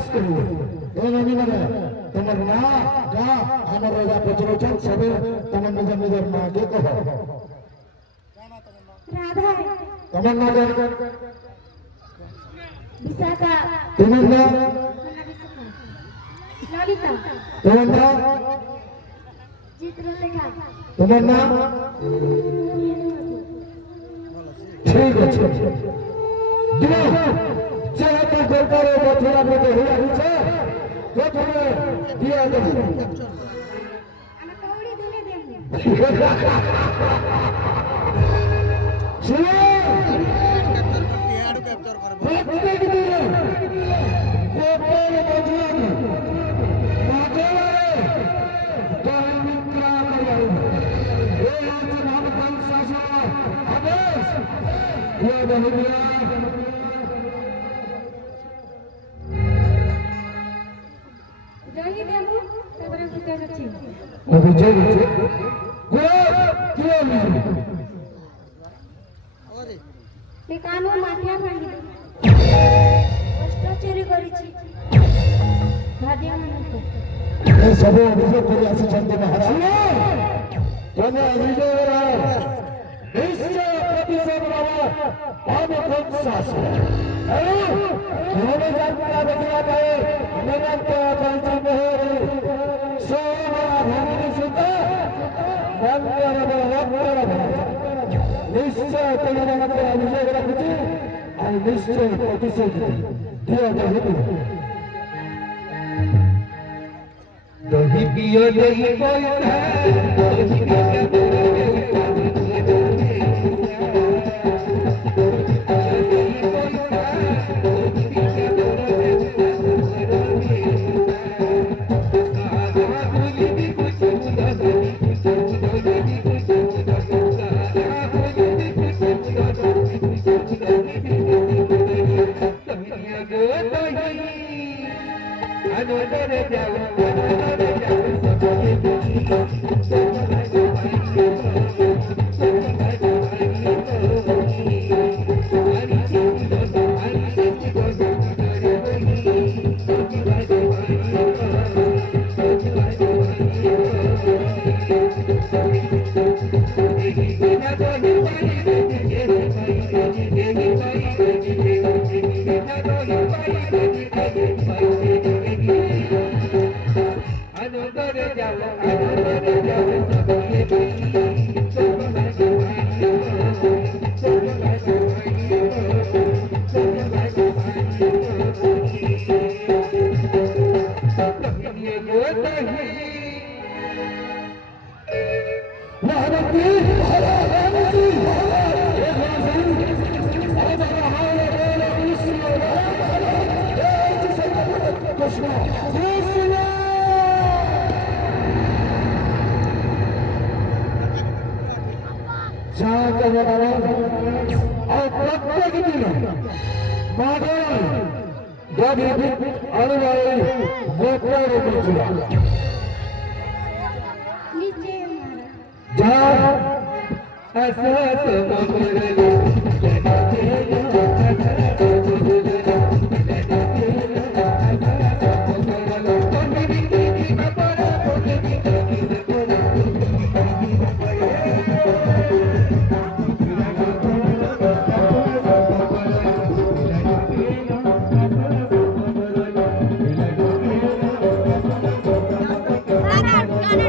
प्रकाश करिए एनानी माने तमर ना गा हमर राजा पचरोचन सबे तमन निज निज मां के कहो राधा तमन ना विशाखा तमन ना ललिता तमन ना चित्रलेखा तमन ना ठीक আছে দিও যেহেতু গোপারে মথুরা মধ্যে হয়ে আছে প্রথমে দিয়ে দেব আমি কৌড়ি দিনে দেব শুনো প্রত্যেক দিন গোপারে মথুরা মাগরে দৈমিত্রা করিয়া এই হচ্ছে ভারতের শাসন আদেশ ये बहुदिया जही देबू तबरे सुते अछि अभी जे को किए नहीं अरे ते कानो माथिया भांगी कष्ट चोरी करिछि भाद्य मानको ये सब अभियोग करी आसी चंदे महाराज तने अभियोग रहा निश्चय प्रतिशत बाबा हम कौन शासन अरे हमें जानना देखिया गए निरंत पंचम में सोना भूमि सुता मंदिर निश्चय तेरे मन पर अभियोग रखती और निश्चय प्रतिशत दिया जाए दही पियो दही पैसा दही नीचे जा ऐसे